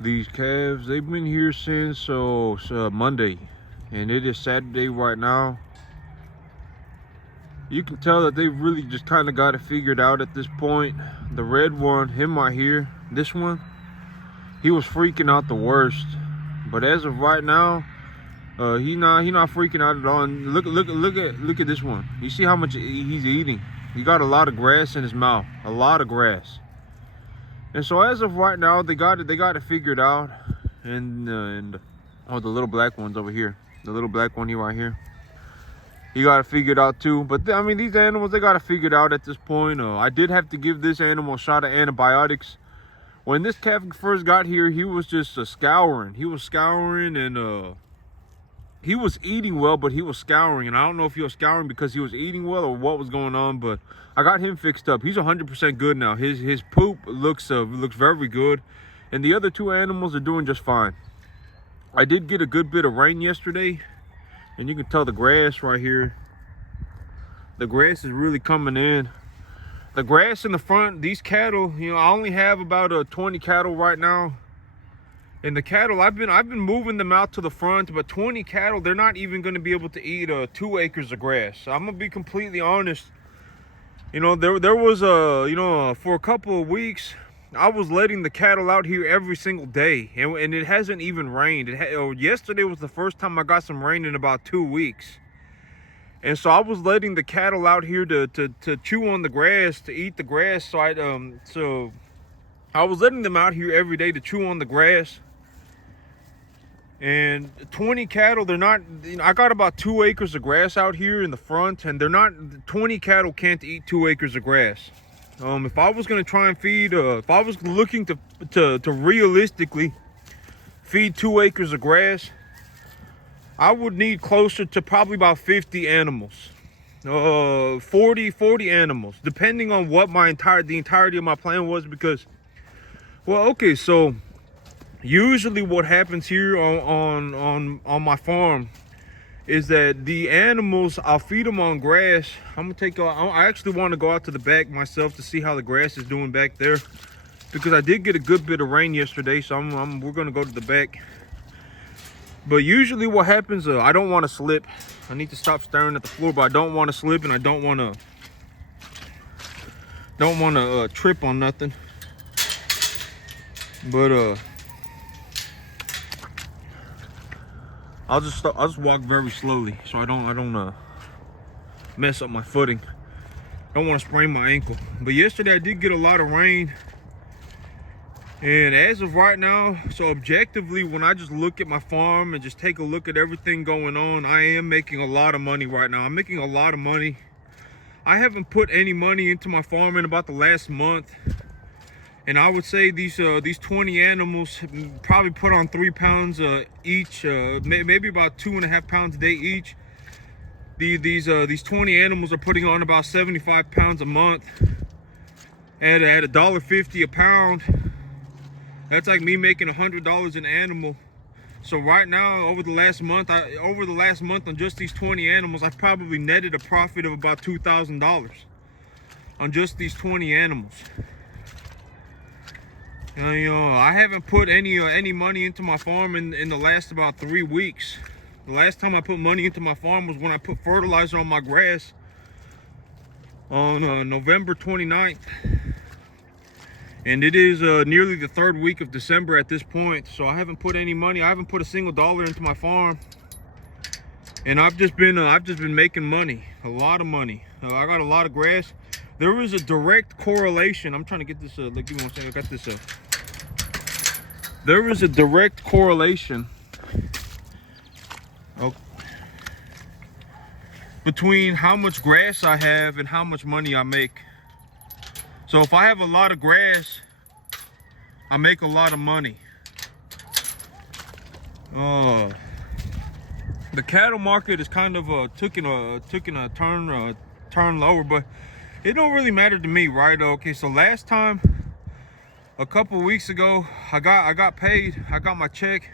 These calves, they've been here since Monday, and it is Saturday right now. You can tell that they've really just kind of got it figured out at this point. The red one, him right here, this one, he was freaking out the worst. But as of right now, he not freaking out at all. And look at this one. You see how much he's eating? He got a lot of grass in his mouth, a lot of grass. And so as of right now, they got it figured out. And oh, the little black one's over here. The little black one here right here. He got it figured out too. But I mean, these animals, they got it figured out at this point. I did have to give this animal a shot of antibiotics. When this calf first got here, he was just scouring. He was scouring, and he was eating well, but he was scouring. And I don't know if he was scouring because he was eating well or what was going on, but I got him fixed up. He's 100% good now. His poop looks very good. And the other two animals are doing just fine. I did get a good bit of rain yesterday. And you can tell the grass right here. The grass is really coming in. The grass in the front, these cattle, you know, I only have about 20 cattle right now. And the cattle, I've been moving them out to the front, but 20 cattle, they're not even going to be able to eat 2 acres of grass. So I'm gonna be completely honest. You know, there was for a couple of weeks, I was letting the cattle out here every single day, and it hasn't even rained. Yesterday was the first time I got some rain in about 2 weeks. And so I was letting the cattle out here to chew on the grass, to eat the grass. So I was letting them out here every day to chew on the grass. And 20 cattle, they're not, you know, I got about 2 acres of grass out here in the front, and 20 cattle can't eat 2 acres of grass. If I was going to try and feed, if I was looking to realistically feed 2 acres of grass, I would need closer to probably about 50 animals, 40 animals, depending on what the entirety of my plan was. Because, well, okay, so usually what happens here on my farm is that the animals, I'll feed them on grass. I actually want to go out to the back myself to see how the grass is doing back there, because I did get a good bit of rain yesterday. So we're gonna go to the back. But usually what happens, I don't want to slip. I need to stop staring at the floor, but I don't want to slip, and I don't want to trip on nothing. But I'll just walk very slowly so I don't mess up my footing. I don't want to sprain my ankle. But yesterday I did get a lot of rain, and as of right now, so objectively, when I just look at my farm and just take a look at everything going on, I am making a lot of money right now. I'm making a lot of money. I haven't put any money into my farm in about the last month. And I would say these 20 animals probably put on 3 pounds each, maybe about 2.5 pounds a day each. These 20 animals are putting on about 75 pounds a month at $1.50 a pound. That's like me making $100 an animal. So right now, over the last month on just these 20 animals, I've probably netted a profit of about $2,000 on just these 20 animals. You know, I haven't put any money into my farm in the last about 3 weeks. The last time I put money into my farm was when I put fertilizer on my grass on November 29th. And it is nearly the 3rd week of December at this point. So I haven't put any money. I haven't put a single dollar into my farm. And I've just been making money, a lot of money. I got a lot of grass. There is a direct correlation. I'm trying to get this, give me 1 second, I got this. There is a direct correlation between how much grass I have and how much money I make. So if I have a lot of grass, I make a lot of money. The cattle market is kind of taking a turn lower, but it don't really matter to me, right? Okay, so last time, a couple of weeks ago, I got paid. I got my check,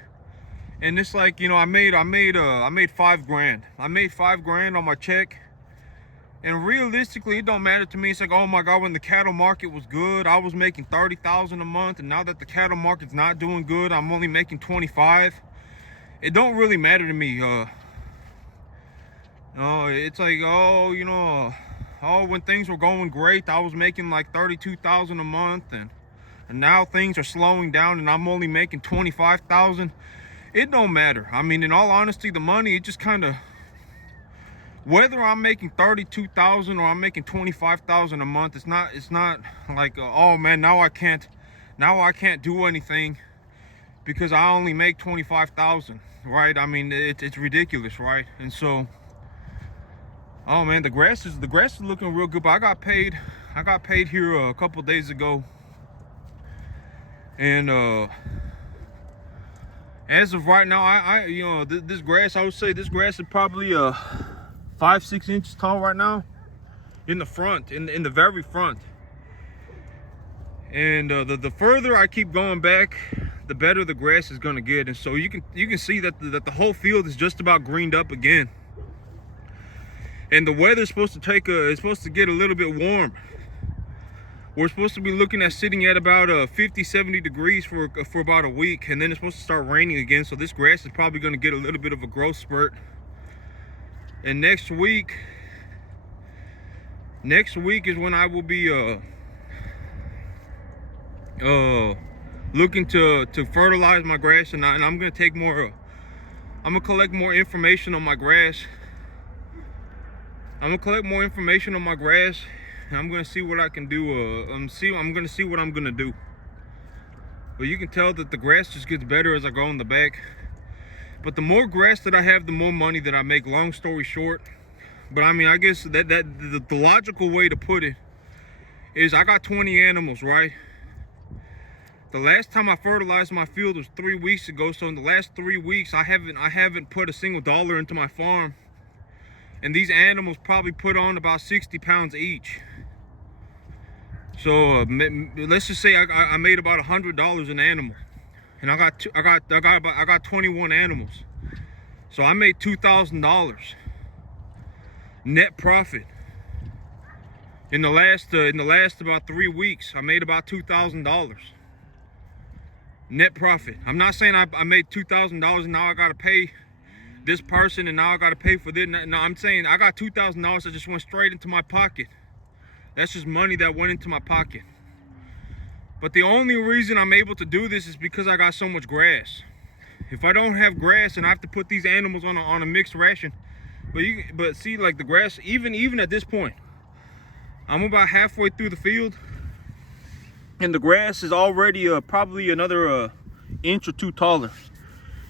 and it's like, you know, I made $5 grand. I made $5 grand on my check, And realistically, it don't matter to me. It's like, oh my God, when the cattle market was good, I was making $30,000 a month, and now that the cattle market's not doing good, I'm only making 25. It don't really matter to me. It's like, oh, when things were going great, I was making like 32,000 a month, and now things are slowing down, and I'm only making 25,000. It don't matter. I mean, in all honesty, the money, it just kind of, whether I'm making 32,000 or I'm making 25,000 a month, it's not like, oh man, now I can't do anything because I only make 25,000, right? I mean, it's ridiculous, right? And so, oh man, the grass is looking real good. But I got paid here a couple days ago, and as of right now, this grass, I would say this grass is probably 5-6 inches tall right now in the front, in the very front. And the further I keep going back, the better the grass is gonna get. And so you can see that the whole field is just about greened up again. And the weather's supposed to it's supposed to get a little bit warm. We're supposed to be looking at sitting at about 50-70 degrees for about a week, and then it's supposed to start raining again. So this grass is probably gonna get a little bit of a growth spurt. And next week is when I will be looking to fertilize my grass, and I'm gonna take more. I'm gonna collect more information on my grass. And I'm gonna see what I can do. I'm gonna see what I'm gonna do. But you can tell that the grass just gets better as I go in the back. But the more grass that I have, the more money that I make. Long story short. But I mean, I guess that the logical way to put it is, I got 20 animals, right? The last time I fertilized my field was 3 weeks ago. So in the last 3 weeks, I haven't put a single dollar into my farm. And these animals probably put on about 60 pounds each. So let's just say I made about $100 an animal, and I got 21 animals. So I made $2,000 net profit in the last about 3 weeks. I made about $2,000 net profit. I'm not saying I made $2,000 and now I gotta pay this person and now I gotta pay for this. No, I'm saying I got $2,000 that just went straight into my pocket. That's just money that went into my pocket. But the only reason I'm able to do this is because I got so much grass. If I don't have grass and I have to put these animals on a mixed ration, but see, like the grass, even at this point, I'm about halfway through the field, and the grass is already probably another inch or two taller.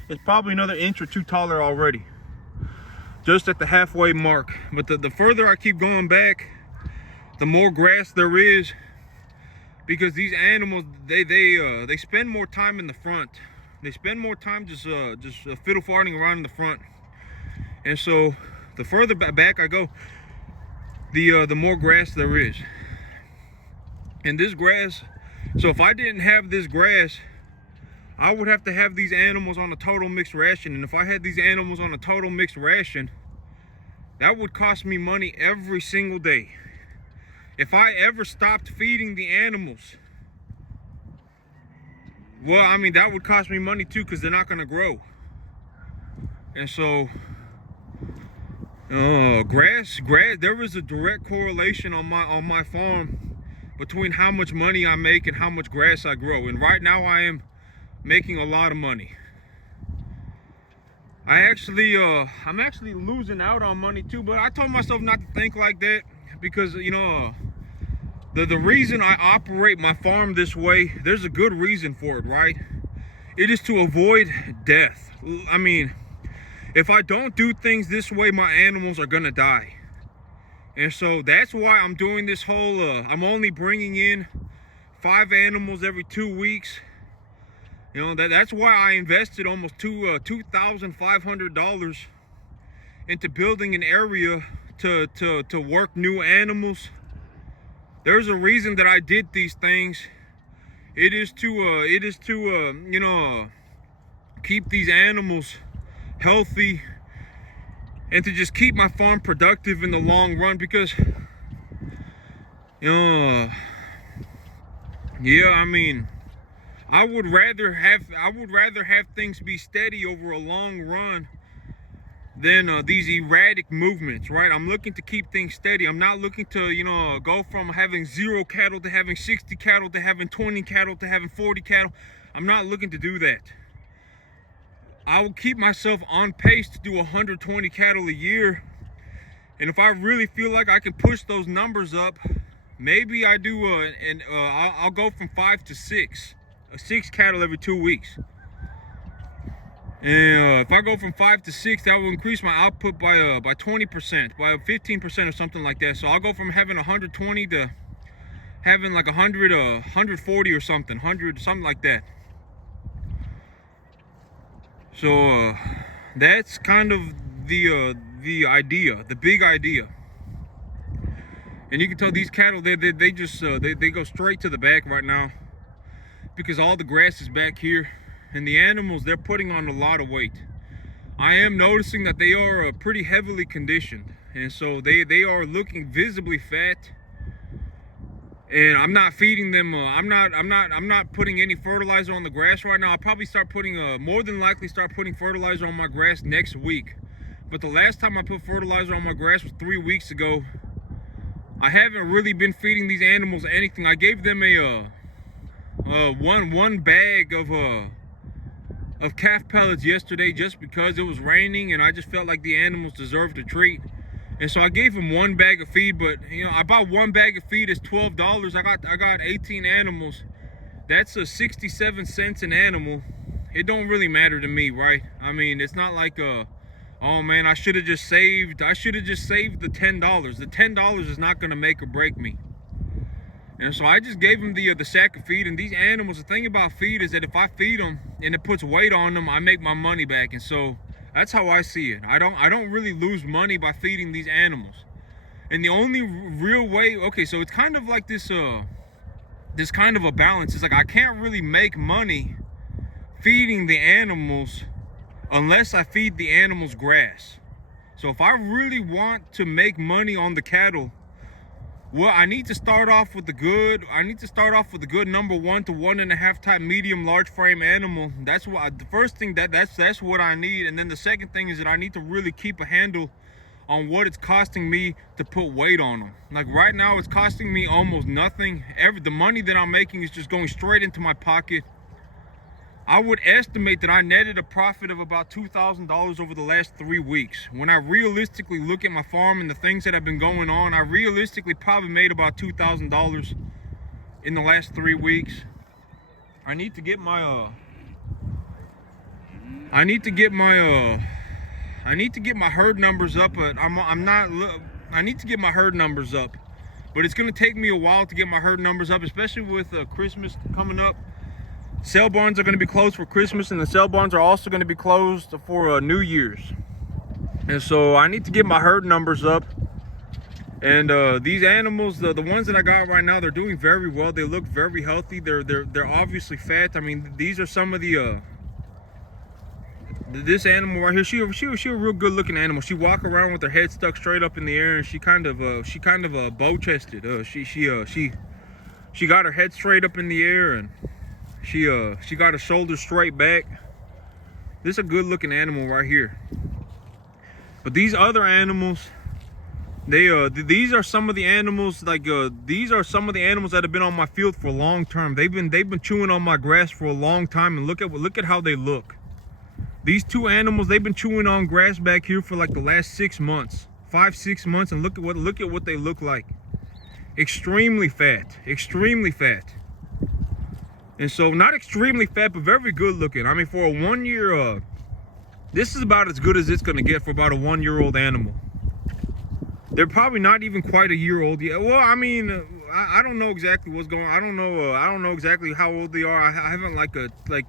It's probably another inch or two taller already, just at the halfway mark. But the further I keep going back, the more grass there is, because these animals, they spend more time in the front. They spend more time just fiddle farting around in the front. And so the further back I go, the more grass there is. And this grass, so if I didn't have this grass, I would have to have these animals on a total mixed ration. And if I had these animals on a total mixed ration, that would cost me money every single day. If I ever stopped feeding the animals, well, I mean, that would cost me money too, because they're not going to grow. And so, grass, there is a direct correlation on my farm between how much money I make and how much grass I grow. And right now I am making a lot of money. I'm actually losing out on money too, but I told myself not to think like that, because the reason I operate my farm this way, there's a good reason for it, right? It is to avoid death. I mean, if I don't do things this way, my animals are gonna die. And so that's why I'm doing this whole, I'm only bringing in 5 animals every 2 weeks. That's why I invested almost $2,500 into building an area to work new animals. There's a reason that I did these things. It is to keep these animals healthy and to just keep my farm productive in the long run, because yeah, I mean, I would rather have things be steady over a long run than these erratic movements, right? I'm looking to keep things steady. I'm not looking to, go from having 0 cattle to having 60 cattle to having 20 cattle to having 40 cattle. I'm not looking to do that. I will keep myself on pace to do 120 cattle a year. And if I really feel like I can push those numbers up, maybe I do, I'll go from 5 to 6. 6 cattle every 2 weeks. And if I go from 5 to 6, that will increase my output by 20%, by 15% or something like that. So I'll go from having 120 to having like 100, 140 or something, 100, something like that. So that's kind of the idea, the big idea. And you can tell these cattle, they just they go straight to the back right now, because all the grass is back here, and the animals, they're putting on a lot of weight. I am noticing that they are pretty heavily conditioned, and so they are looking visibly fat. And I'm not feeding them. I'm not putting any fertilizer on the grass right now. I'll probably start putting, more than likely start putting fertilizer on my grass next week. But the last time I put fertilizer on my grass was 3 weeks ago. I haven't really been feeding these animals anything. I gave them a one bag of calf pellets yesterday, just because it was raining and I just felt like the animals deserved a treat. And so I gave them 1 bag of feed, but I bought 1 bag of feed is $12. I got 18 animals. That's 67 cents an animal. It don't really matter to me, right? I mean, it's not like oh man, I should have just saved the $10. The $10 is not gonna make or break me. And so I just gave them the sack of feed. And these animals, the thing about feed is that if I feed them and it puts weight on them, I make my money back. And so that's how I see it. I don't really lose money by feeding these animals. And the only real way, okay, so it's kind of like this kind of a balance. It's like I can't really make money feeding the animals unless I feed the animals grass. So if I really want to make money on the cattle, well, I need to start off with the good. I need to start off with a good number 1 to 1.5 type medium large frame animal. That's what the first thing that's what I need. And then the second thing is that I need to really keep a handle on what it's costing me to put weight on them. Like right now, it's costing me almost nothing. The money that I'm making is just going straight into my pocket. I would estimate that I netted a profit of about $2,000 over the last 3 weeks. When I realistically look at my farm and the things that have been going on, I realistically probably made about $2,000 in the last 3 weeks. I need to get my herd numbers up, but I need to get my herd numbers up. But it's gonna take me a while to get my herd numbers up, especially with Christmas coming up. Sale barns are going to be closed for Christmas, and the sale barns are also going to be closed for New Year's. And so I need to get my herd numbers up. And these animals, the ones that I got right now, they're doing very well. They look very healthy. They're obviously fat. I mean, these are some of the this animal right here. She a real good looking animal. She walk around with her head stuck straight up in the air, and she kind of bow chested. She got her head straight up in the air, and she got her shoulders straight back. This is a good looking animal right here. But these other animals, these are some of the animals, these are some of the animals that have been on my field for a long term. They've been chewing on my grass for a long time, and look at how they look. These 2 animals, they've been chewing on grass back here for like the last 6 months, 5-6 months, and look at what they look like. Extremely fat, extremely fat. And so not extremely fat, but very good looking. I mean, for a 1 year, this is about as good as it's gonna get for about a 1-year-old animal. They're probably not even quite a year old yet. Well, I mean, I don't know exactly what's going on. I don't know exactly how old they are. I haven't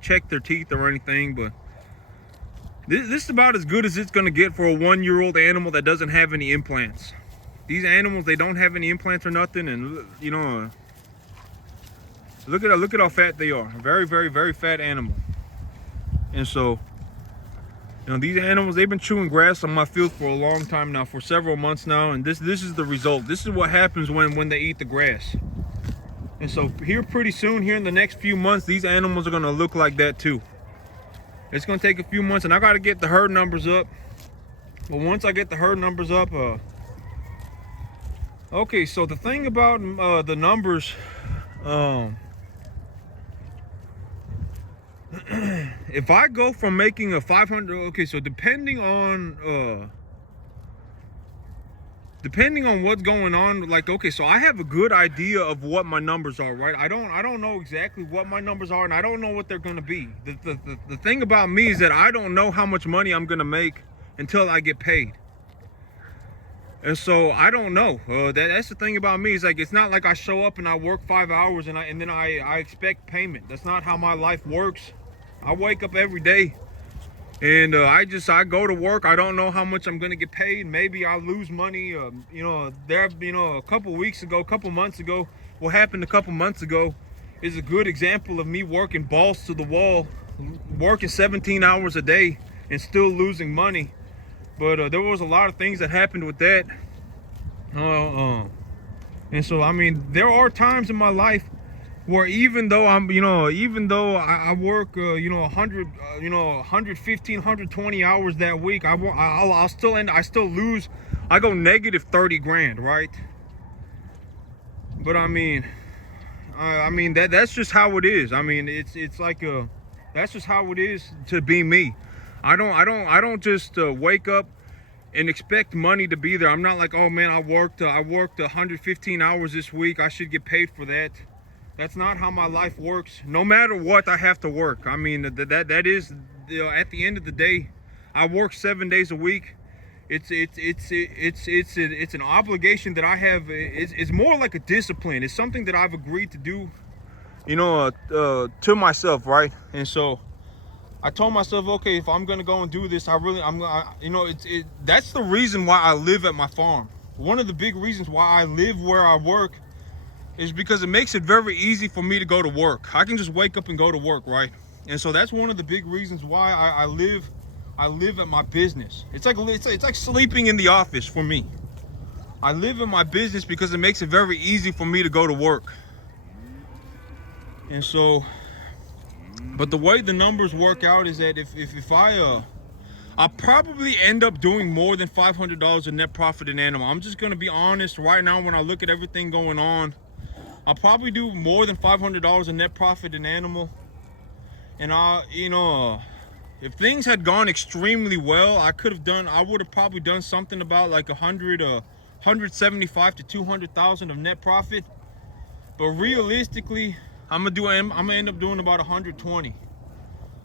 checked their teeth or anything, but this is about as good as it's gonna get for a 1-year-old animal that doesn't have any implants. These animals, they don't have any implants or nothing, and look at how fat they are. Very, very, very fat animal. And so You know, these animals, they've been chewing grass on my field for a long time now, for several months now, and this is the result. This is what happens when they eat the grass. And so here pretty soon, here in the next few months, these animals are gonna look like that too. It's gonna take a few months, and I gotta get the herd numbers up. But once I get the herd numbers up, okay, so the thing about the numbers, if I go from making a 500, okay, so depending on what's going on, like, okay, so I have a good idea of what my numbers are, right? I don't know exactly what my numbers are, and I don't know what they're gonna be. The thing about me is that I don't know how much money I'm gonna make until I get paid. And so I don't know. That's the thing about me, is like, it's not like I show up and I work 5 hours and then I expect payment. That's not how my life works. I wake up every day and I go to work. I don't know how much I'm gonna get paid. Maybe I'll lose money. You know, a couple months ago, what happened a couple months ago is a good example of me working balls to the wall, working 17 hours a day and still losing money. But there was a lot of things that happened with that. And so, I mean, there are times in my life where even though I work, 115, 120 hours that week, I still lose. I go negative 30 grand, right? But I mean, that's just how it is. I mean, it's like that's just how it is to be me. I don't just wake up and expect money to be there. I'm not like, oh man, I worked 115 hours this week, I should get paid for that. That's not how my life works. No matter what, I have to work. I mean, that is, at the end of the day, I work 7 days a week. It's an obligation that I have. It's more like a discipline. It's something that I've agreed to do, to myself, right? And so I told myself, okay, if I'm gonna go and do this, that's the reason why I live at my farm. One of the big reasons why I live where I work is because it makes it very easy for me to go to work. I can just wake up and go to work, right? And so that's one of the big reasons why I live at my business. It's like sleeping in the office for me. I live in my business because it makes it very easy for me to go to work. And so, but the way the numbers work out is that if I'll probably end up doing more than $500 in net profit in animal. I'm just gonna be honest right now. When I look at everything going on, I'll probably do more than $500 in net profit in animal. And if things had gone extremely well, I would have probably done something about like 175 to 200,000 of net profit. But realistically, I'm gonna end up doing about 120.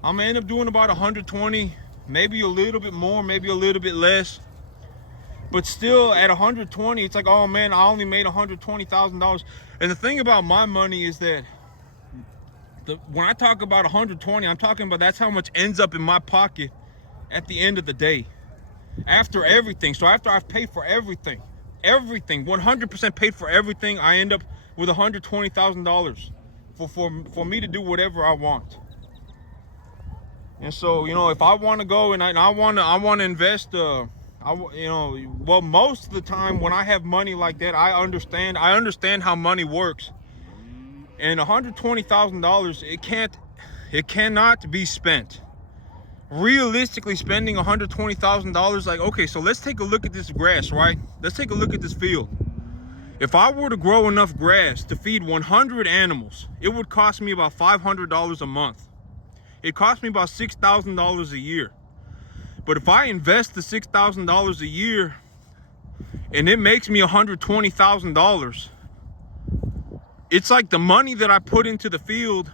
I'm gonna end up doing about 120, maybe a little bit more, maybe a little bit less. But still, at 120, it's like, oh man, I only made $120,000. And the thing about my money is that when I talk about 120, I'm talking about that's how much ends up in my pocket at the end of the day, after everything. So after I've paid for everything, 100% paid for everything, I end up with $120,000 for me to do whatever I want. And so, if I want to go and I want to invest, well, most of the time when I have money like that, I understand how money works. And $120,000, it cannot be spent. Realistically, spending $120,000, like, okay, so let's take a look at this grass, right? Let's take a look at this field. If I were to grow enough grass to feed 100 animals, it would cost me about $500 a month. It cost me about $6,000 a year. But if I invest the $6,000 a year and it makes me $120,000, it's like the money that I put into the field,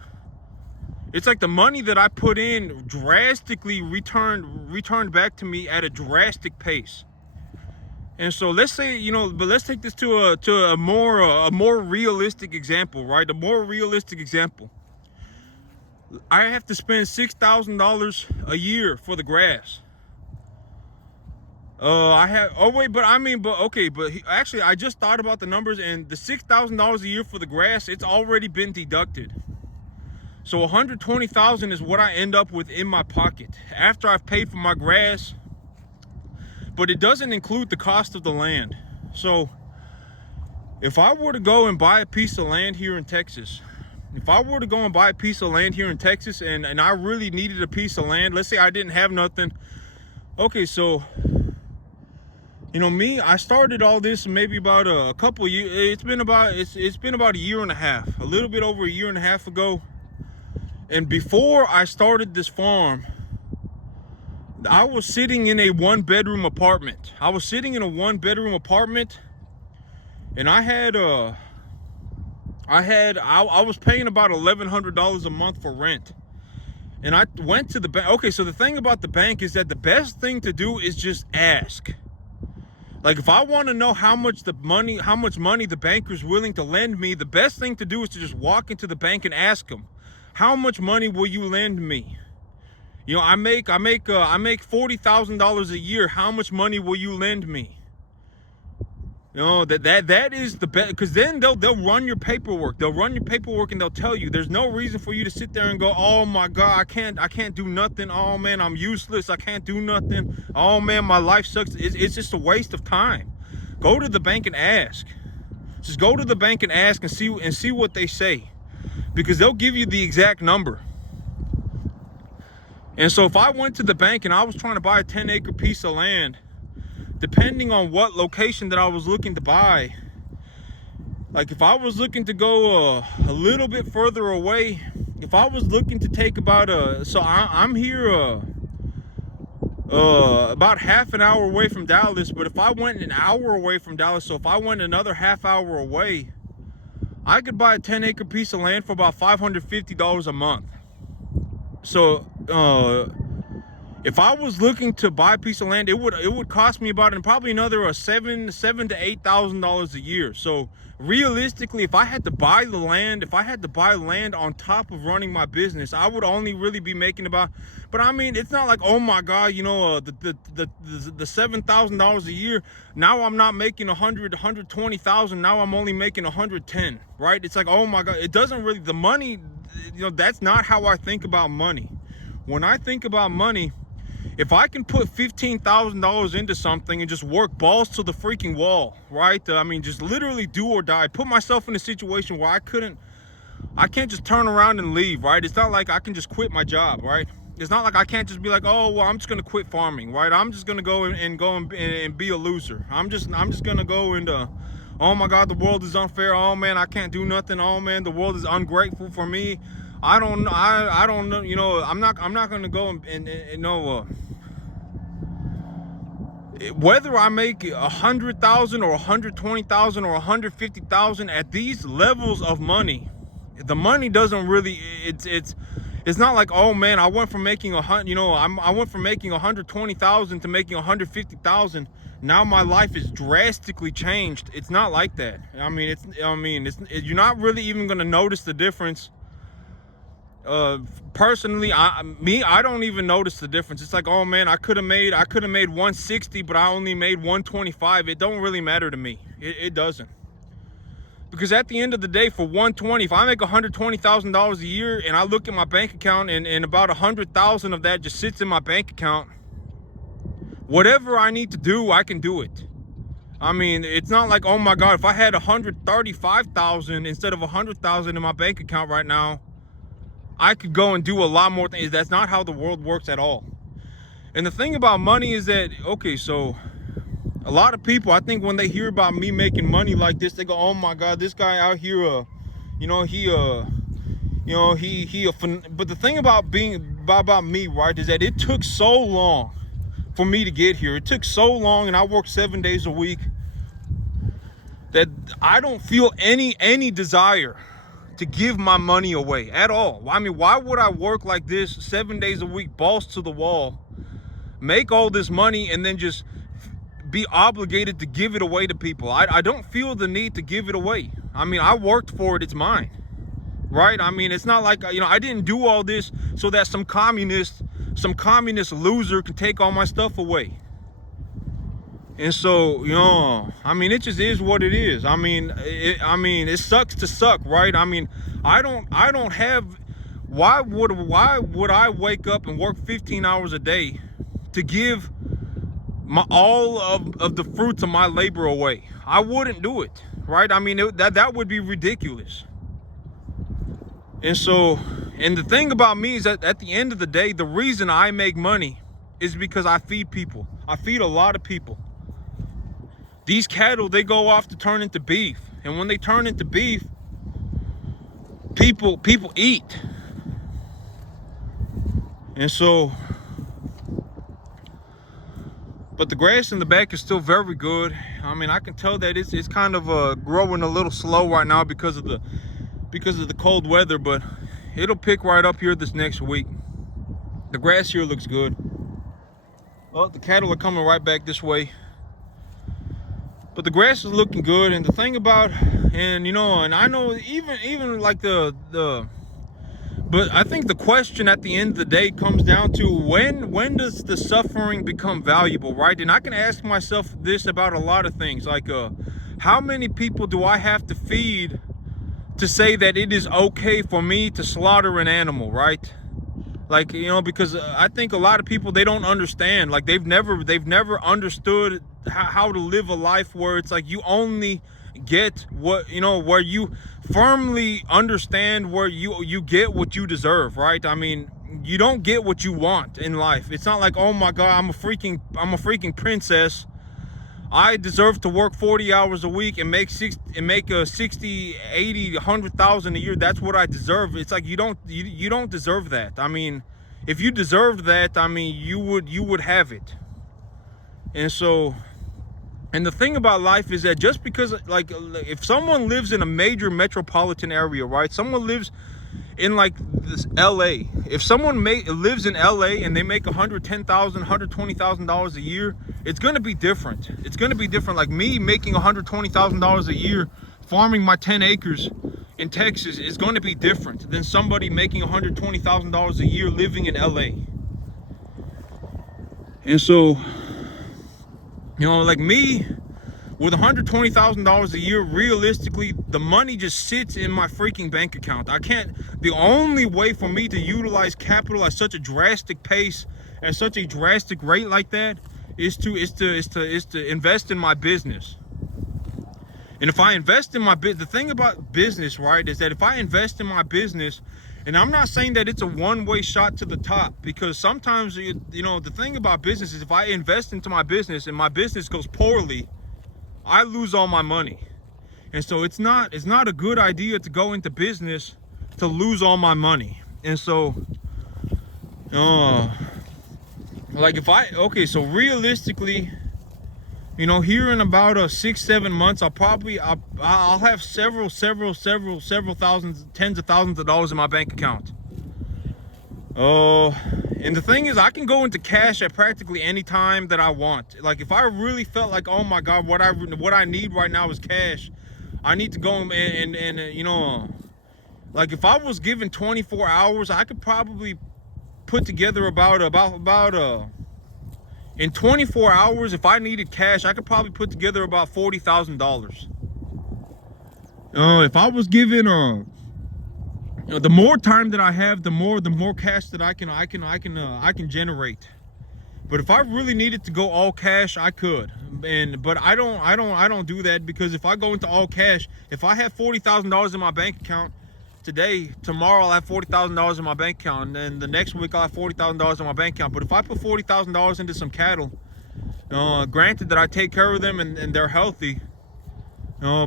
it's like the money that I put in drastically returned back to me at a drastic pace. And so let's say, but let's take this to a more realistic example, right? A more realistic example. I have to spend $6,000 a year for the grass. Actually, I just thought about the numbers, and the $6,000 a year for the grass, it's already been deducted. So 120,000 is what I end up with in my pocket after I've paid for my grass, but it doesn't include the cost of the land. So if I were to go and buy a piece of land here in Texas, and I really needed a piece of land, let's say I didn't have nothing. Okay, so, you know, I started all this maybe about a couple years. It's been about a year and a half, a little bit over a year and a half ago. And before I started this farm, I was sitting in a one-bedroom apartment. And I was paying about $1,100 a month for rent. And I went to the bank. Okay, so the thing about the bank is that the best thing to do is just ask. Like, if I want to know how much money the banker's willing to lend me, the best thing to do is to just walk into the bank and ask them, how much money will you lend me? You know, I make $40,000 a year. How much money will you lend me? You know, that is the best, because then they'll run your paperwork. And they'll tell you there's no reason for you to sit there and go, oh my God, I can't do nothing. Oh man, I'm useless. I can't do nothing. Oh man, my life sucks. It's just a waste of time. Go to the bank and ask. Just go to the bank and ask and see what they say, because they'll give you the exact number. And so if I went to the bank and I was trying to buy a 10-acre piece of land, depending on what location that I was looking to buy, like if I was looking to go a little bit further away, if I was looking to take about I'm here about half an hour away from Dallas, but if I went an hour away from Dallas, so if I went another half hour away, I could buy a 10-acre piece of land for about $550 a month. So if I was looking to buy a piece of land, it would cost me about probably another $7,000 to $8,000 a year. So realistically, if I had to buy land on top of running my business, I would only really be making about. But I mean, it's not like, oh my God, you know, the $7,000 a year. Now I'm not making 120,000. Now I'm only making 110. Right? It's like, oh my God, it doesn't really, the money. You know, that's not how I think about money. When I think about money, if I can put $15,000 into something and just work balls to the freaking wall, right? I mean, just literally do or die. Put myself in a situation where I can't just turn around and leave, right? It's not like I can just quit my job, right? It's not like I can't just be like, oh, well, I'm just gonna quit farming, right? I'm just gonna go and be a loser. I'm just gonna go and oh my God, the world is unfair. Oh man, I can't do nothing. Oh man, the world is ungrateful for me. I don't know. You know, I'm not gonna go and know whether I make 100,000 or 120,000 or 150,000 at these levels of money. The money doesn't really. It's not like, oh man, I went from making I went from making 120,000 to making 150,000. Now my life is drastically changed. It's not like that. I mean, you're not really even gonna notice the difference. Personally, I don't even notice the difference. It's like, oh man, I could have made 160, but I only made 125. It don't really matter to me. It doesn't. Because at the end of the day, for 120, if I make $120,000 a year and I look at my bank account and about 100,000 of that just sits in my bank account, whatever I need to do, I can do it. I mean, it's not like, oh my God, if I had 135,000 instead of 100,000 in my bank account right now, I could go and do a lot more things. That's not how the world works at all. And the thing about money is that, okay, so a lot of people, I think when they hear about me making money like this, they go, oh my God, this guy out here, but the thing about me, right, is that it took so long for me to get here. It took so long, and I work 7 days a week, that I don't feel any desire to give my money away at all. I mean, why would I work like this 7 days a week, balls to the wall, make all this money, and then just be obligated to give it away to people? I don't feel the need to give it away. I mean, I worked for it. It's mine, right? I mean, it's not like, I didn't do all this so that some communist loser can take all my stuff away. And so, I mean, it just is what it is. I mean, it sucks to suck, right? I mean, I don't have why would I wake up and work 15 hours a day to give all of the fruits of my labor away? I wouldn't do it, right? I mean, that would be ridiculous. And so, and the thing about me is that at the end of the day, the reason I make money is because I feed people. I feed a lot of people. These cattle, they go off to turn into beef. And when they turn into beef, people eat. And so, but the grass in the back is still very good. I mean, I can tell that it's kind of growing a little slow right now because of the cold weather, but it'll pick right up here this next week. The grass here looks good. Well, the cattle are coming right back this way. But the grass is looking good. And the thing about, and you know, and I know even like but I think the question at the end of the day comes down to when does the suffering become valuable, right? And I can ask myself this about a lot of things, like how many people do I have to feed to say that it is okay for me to slaughter an animal, right? Like, you know, because I think a lot of people, they don't understand, like they've never understood how to live a life where it's like you only get what, you know, where you firmly understand where you get what you deserve, right? I mean, you don't get what you want in life. It's not like, oh my God, I'm a freaking princess, I deserve to work 40 hours a week and make 60, 80, 100,000 a year. That's what I deserve. It's like you don't deserve that. I mean, if you deserved that, I mean, you would have it. And so, and the thing about life is that just because, like, if someone lives in a major metropolitan area, right? Someone lives in like this LA. If someone lives in LA and they make $110,000, $120,000 a year, it's gonna be different. It's gonna be different. Like me making $120,000 a year, farming my 10 acres in Texas is gonna be different than somebody making $120,000 a year living in LA. And so, you know, like me, with $120,000 a year, realistically, the money just sits in my freaking bank account. I can't, the only way for me to utilize capital at such a drastic pace, at such a drastic rate like that, is to invest in my business. And if I invest in my business, the thing about business, right, is that if I invest in my business, and I'm not saying that it's a one-way shot to the top, because sometimes, you know, the thing about business is if I invest into my business and my business goes poorly, I lose all my money. And so it's not a good idea to go into business to lose all my money. And so, like if so realistically, you know, here in about 6-7 months, I'll have several thousands, tens of thousands of dollars in my bank account. And the thing is, I can go into cash at practically any time that I want. Like if I really felt like, oh my God, what I need right now is cash, I need to go and you know, like if I was given 24 hours, I could probably put together about in 24 hours, if I needed cash, I could probably put together about $40,000. If I was given you know, the more time that I have, the more cash that I can generate. But if I really needed to go all cash, I could. But I don't do that, because if I go into all cash, if I have $40,000 in my bank account today, tomorrow I'll have $40,000 in my bank account, and then the next week I'll have $40,000 in my bank account. But if I put $40,000 into some cattle, granted that I take care of them and they're healthy,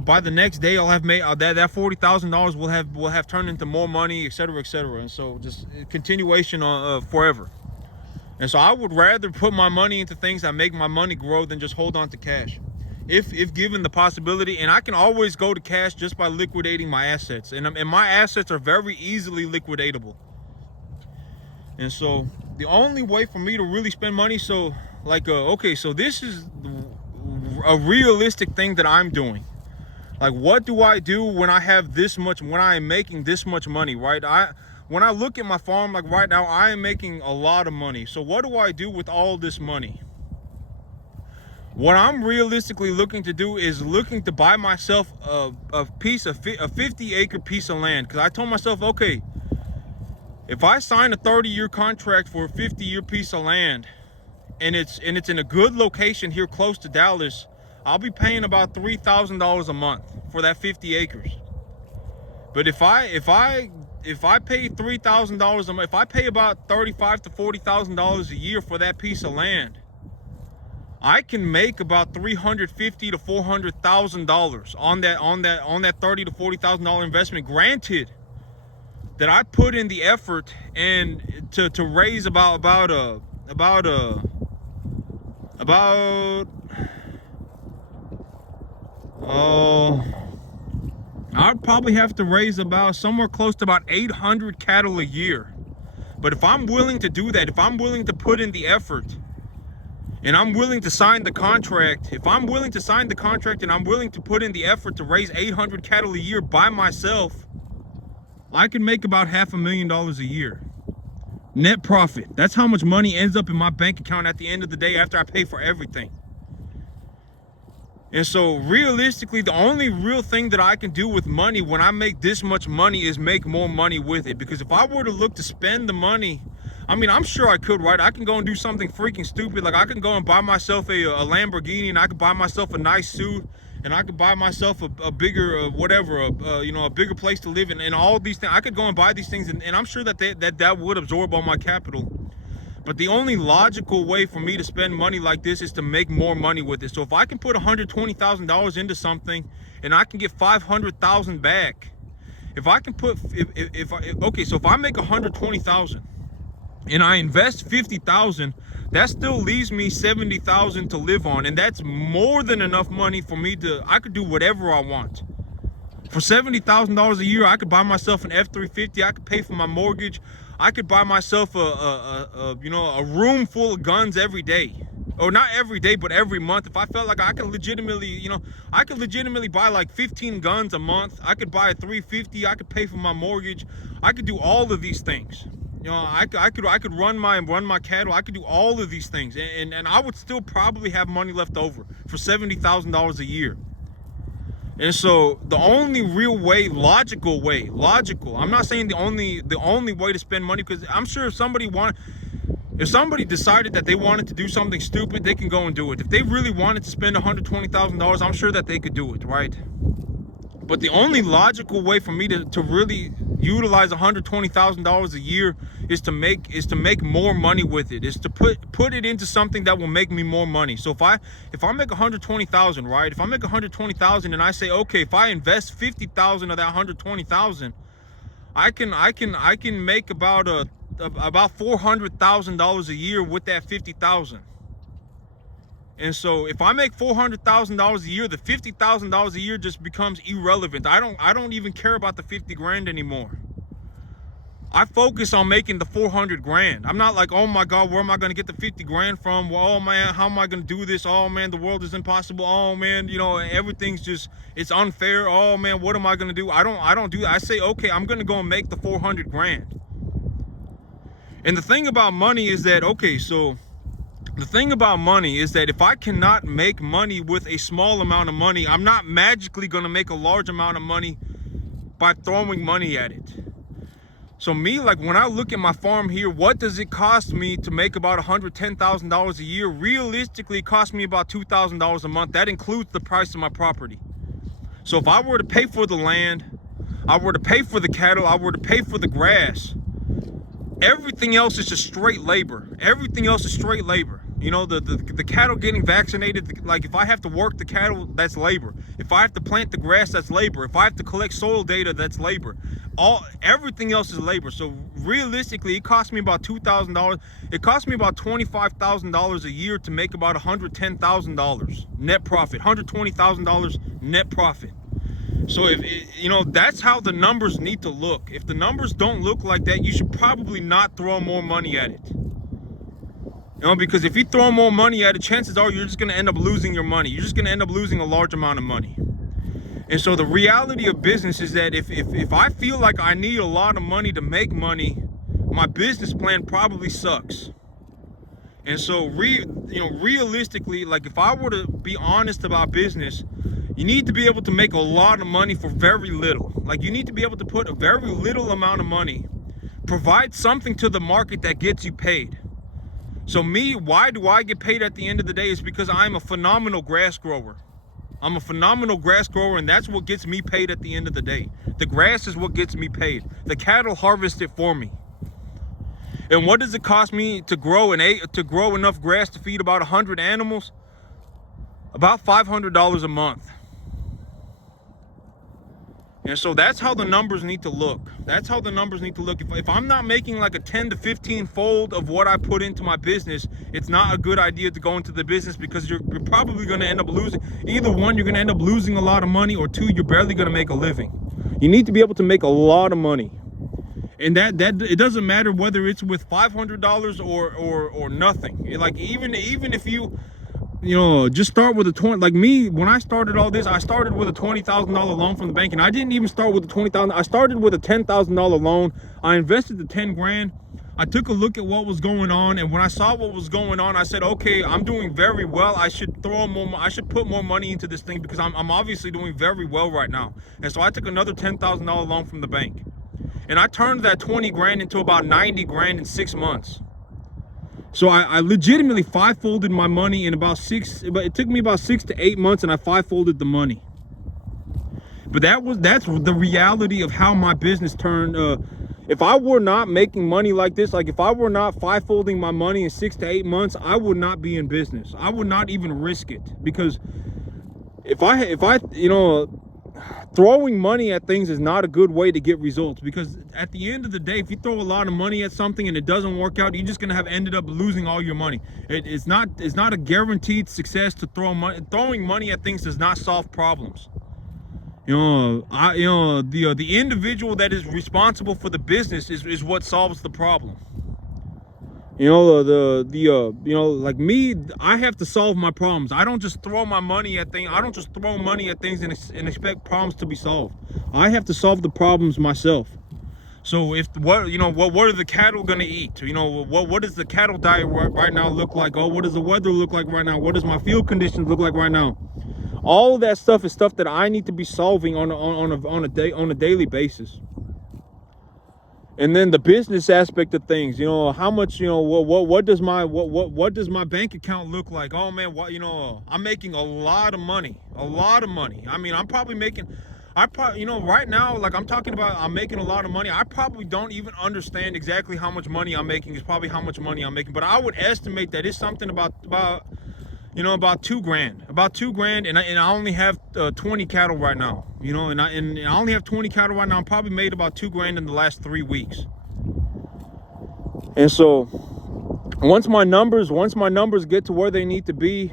by the next day I'll have made that $40,000 will have turned into more money, etc., etc. And so just continuation forever. And so I would rather put my money into things that make my money grow than just hold on to cash, if given the possibility. And I can always go to cash just by liquidating my assets, and my assets are very easily liquidatable. And so the only way for me to really spend money, so like so this is a realistic thing that I'm doing. Like, what do I do when I have this much, when I am making this much money, right? When I look at my farm, like right now, I am making a lot of money. So what do I do with all this money? What I'm realistically looking to do is looking to buy myself a 50-acre piece of land. Because I told myself, okay, If I sign a 30-year contract for a 50-year piece of land, and it's in a good location here close to Dallas, I'll be paying about $3,000 a month for that 50 acres. But if I pay $3,000 a month, if I pay about $35,000 to $40,000 a year for that piece of land, I can make about $350,000 to $400,000 on that $30,000 to $40,000 investment. Granted that I put in the effort and to raise about I'd probably have to raise about somewhere close to about 800 cattle a year. But if I'm willing to do that, if I'm willing to put in the effort, and I'm willing to sign the contract, if I'm willing to sign the contract and I'm willing to put in the effort to raise 800 cattle a year by myself, I can make about $500,000 a year. Net profit. That's how much money ends up in my bank account at the end of the day after I pay for everything. And so realistically, the only real thing that I can do with money when I make this much money is make more money with it. Because if I were to look to spend the money, I mean, I'm sure I could, right? I can go and do something freaking stupid. Like I can go and buy myself a Lamborghini, and I could buy myself a nice suit, and I could buy myself a bigger, a bigger place to live in, and all these things. I could go and buy these things, and I'm sure that that would absorb all my capital. But the only logical way for me to spend money like this is to make more money with it. So if I can put $120,000 into something and I can get $500,000 back, if I can put, so if I make $120,000 and I invest $50,000, that still leaves me $70,000 to live on, and that's more than enough money for me I could do whatever I want. For $70,000 a year, I could buy myself an F-350. I could pay for my mortgage. I could buy myself a room full of guns every day, or not every day, but every month. If I felt like I could legitimately, buy like 15 guns a month. I could buy a 350. I could pay for my mortgage. I could do all of these things. I could run my cattle. I could do all of these things, and I would still probably have money left over for $70,000 a year. And so the only real way, logical, I'm not saying the only way to spend money, because I'm sure if somebody decided that they wanted to do something stupid, they can go and do it. If they really wanted to spend $120,000, I'm sure that they could do it, right? But the only logical way for me to really utilize $120,000 a year is to make more money with it, is to put it into something that will make me more money. So if I make $120,000, right? If I make $120,000 and I say, okay, if I invest $50,000 of that $120,000, I can make about $400,000 a year with that $50,000. And so if I make $400,000 a year, the $50,000 a year just becomes irrelevant. I don't even care about the 50 grand anymore. I focus on making the 400 grand. I'm not like, oh my God, where am I going to get the 50 grand from? Well, oh man, how am I going to do this? Oh man, the world is impossible. Oh man, everything's just, it's unfair. Oh man, what am I going to do? I don't do that. I say, okay, I'm going to go and make the 400 grand. And the thing about money is that, if I cannot make money with a small amount of money, I'm not magically going to make a large amount of money by throwing money at it. So me, like when I look at my farm here, what does it cost me to make about $110,000 a year? Realistically, it costs me about $2,000 a month. That includes the price of my property. So if I were to pay for the land, I were to pay for the cattle, I were to pay for the grass, everything else is just straight labor. Everything else is straight labor. The cattle getting vaccinated, like if I have to work the cattle, that's labor. If I have to plant the grass, that's labor. If I have to collect soil data, that's labor. Everything else is labor. So realistically, it costs me about $2,000. It costs me about $25,000 a year to make about $110,000 net profit, $120,000 net profit. So that's how the numbers need to look. If the numbers don't look like that, you should probably not throw more money at it. Because if you throw more money at it, chances are you're just going to end up losing your money. You're just going to end up losing a large amount of money. And so the reality of business is that if I feel like I need a lot of money to make money, my business plan probably sucks. And so realistically, like if I were to be honest about business, you need to be able to make a lot of money for very little. Like you need to be able to put a very little amount of money, provide something to the market that gets you paid. So me, why do I get paid at the end of the day? Is because I'm a phenomenal grass grower. I'm a phenomenal grass grower, and that's what gets me paid at the end of the day. The grass is what gets me paid. The cattle harvest it for me. And what does it cost me to grow enough grass to feed about 100 animals? About $500 a month. And so that's how the numbers need to look. That's how the numbers need to look. If I'm not making like a 10 to 15 fold of what I put into my business, it's not a good idea to go into the business, because you're probably going to end up losing. Either one, you're going to end up losing a lot of money, or two, you're barely going to make a living. You need to be able to make a lot of money. And that it doesn't matter whether it's with $500 or nothing. Like even if you just start with a 20. Like me, when I started all this, I started with a $20,000 loan from the bank, and I didn't even start with the $20,000. I started with a $10,000 loan. I invested the 10 grand. I took a look at what was going on, and when I saw what was going on, I said, okay, I'm doing very well. I should put more money into this thing, because I'm obviously doing very well right now. And so I took another $10,000 loan from the bank, and I turned that 20 grand into about 90 grand in 6 months. So I legitimately five-folded my money in but it took me about 6 to 8 months, and I five-folded the money. But that's the reality of how my business turned. If I were not making money like this, like if I were not five-folding my money in 6 to 8 months, I would not be in business. I would not even risk it, because if I throwing money at things is not a good way to get results, because at the end of the day, if you throw a lot of money at something and it doesn't work out, you're just gonna have ended up losing all your money. It's not a guaranteed success to throw money. Throwing money at things does not solve problems. The individual that is responsible for the business is what solves the problem. Like me, I have to solve my problems. I don't just throw my money at things. I don't just throw money at things and expect problems to be solved. I have to solve the problems myself. So what are the cattle gonna eat? What does the cattle diet right now look like? Oh, what does the weather look like right now? What does my field conditions look like right now? All of that stuff is stuff that I need to be solving on a daily basis. And then the business aspect of things, how much, what does my bank account look like? Oh man, I'm making a lot of money. I mean, right now, like I'm talking about, I'm making a lot of money. I probably don't even understand exactly how much money I'm making is probably how much money I'm making, but I would estimate that it's something about $2 grand, and I only have 20 cattle right now, and I only have 20 cattle right now. I'm probably made about $2 grand in the last 3 weeks. And so once my numbers get to where they need to be,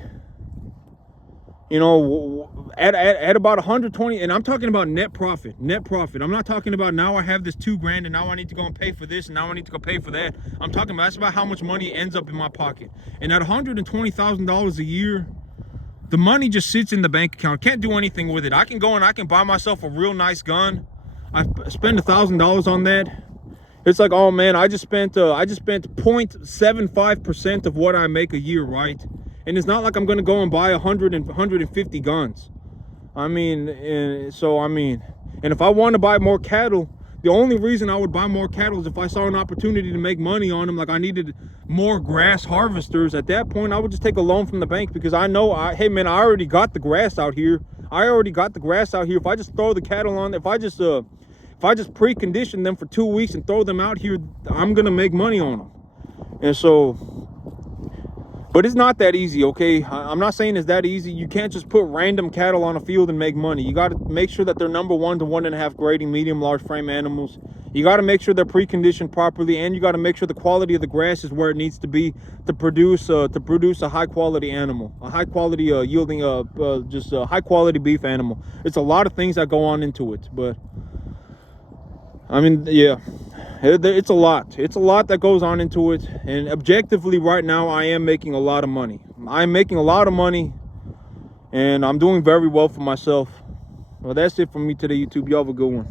at about 120, and I'm talking about net profit. I'm not talking about now I have this 2 grand and now I need to go and pay for this and now I need to go pay for that. I'm talking about, that's about how much money ends up in my pocket. And at $120,000 a year, the money just sits in the bank account. Can't do anything with it. I can go and I can buy myself a real nice gun. I spend $1,000 on that. It's like, oh man, I just spent 0.75% of what I make a year, right? And it's not like I'm gonna go and buy 150 guns. And if I want to buy more cattle, the only reason I would buy more cattle is if I saw an opportunity to make money on them, like I needed more grass harvesters. At that point, I would just take a loan from the bank, because I know, hey man, I already got the grass out here. If I just throw the cattle on, if I just precondition them for 2 weeks and throw them out here, I'm gonna make money on them. And so, but it's not that easy, okay? I'm not saying it's that easy. You can't just put random cattle on a field and make money. You got to make sure that they're number 1 to 1.5 grading, medium, large frame animals. You got to make sure they're preconditioned properly, and you got to make sure the quality of the grass is where it needs to be to produce a high quality animal, a high quality yielding, just a high quality beef animal. It's a lot of things that go on into it, but I mean, yeah. It's a lot that goes on into it, and objectively right now I am making a lot of money. And I'm doing very well for myself. Well, that's it from me today, YouTube. Y'all have a good one.